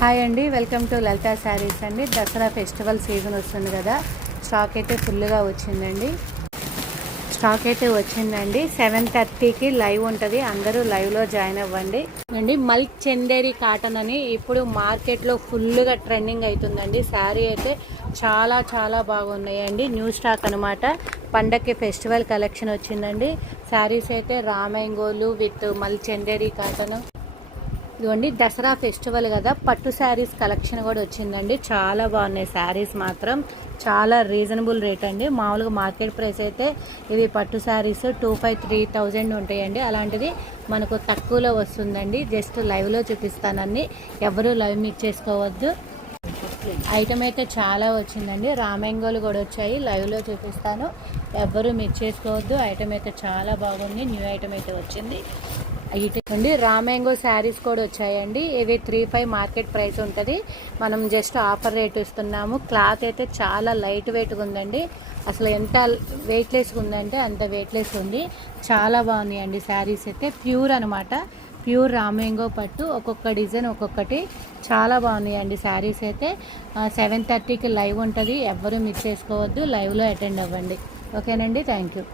Hi అండి, welcome to Lalitha saris అండి. Dasara festival season వస్తుంది కదా, స్టాక్ అయితే ఫుల్గా వచ్చిందండి. 7:30కి లైవ్ ఉంటుంది, అందరూ లైవ్లో జాయిన్ అవ్వండి అండి. మల్క్ చందేరి కాటన్ అని ఇప్పుడు మార్కెట్లో ఫుల్గా ట్రెండింగ్ అవుతుందండి. శారీ అయితే చాలా చాలా బాగున్నాయండి. న్యూ స్టాక్ అనమాట. పండగకి ఫెస్టివల్ కలెక్షన్ వచ్చిందండి. శారీస్ అయితే రామెంగోలు విత్ మల్క్ చందేరి కాటన్. ఇదిగోండి, దసరా ఫెస్టివల్ కదా, పట్టు శారీస్ కలెక్షన్ కూడా వచ్చిందండి. చాలా బాగున్నాయి శారీస్, మాత్రం చాలా రీజనబుల్ రేట్ అండి. మామూలుగా మార్కెట్ ప్రైస్ అయితే ఇవి పట్టు శారీస్ 2,500-3,000 ఉంటాయండి. అలాంటిది మనకు తక్కువలో వస్తుందండి. జస్ట్ లైవ్లో చూపిస్తానని, ఎవరు లైవ్ మిస్ చేసుకోవద్దు. ఐటమ్ అయితే చాలా వచ్చిందండి. రామెంగోలు కూడా వచ్చాయి, లైవ్లో చూపిస్తాను, ఎవరు మిస్ చేసుకోవద్దు. ఐటమ్ అయితే చాలా బాగుంది, న్యూ ఐటమ్ అయితే వచ్చింది. అండి రామెంగో శారీస్ కూడా వచ్చాయండి. ఇవి 3,500 మార్కెట్ ప్రైస్ ఉంటుంది, మనం జస్ట్ ఆఫర్ రేట్ ఇస్తున్నాము. క్లాత్ అయితే చాలా లైట్ వెయిట్గా ఉందండి. అసలు ఎంత వెయిట్లెస్గా ఉందంటే అంత వెయిట్లెస్ ఉంది. చాలా బాగున్నాయండి శారీస్ అయితే. ప్యూర్ అనమాట, ప్యూర్ రామెంగో పట్టు. ఒక్కొక్క డిజైన్ ఒక్కొక్కటి చాలా బాగున్నాయండి శారీస్ అయితే. 7:30కి లైవ్ ఉంటుంది, ఎవ్వరూ మిస్ చేసుకోవద్దు. లైవ్లో అటెండ్ అవ్వండి. ఓకేనండి, థ్యాంక్ యూ.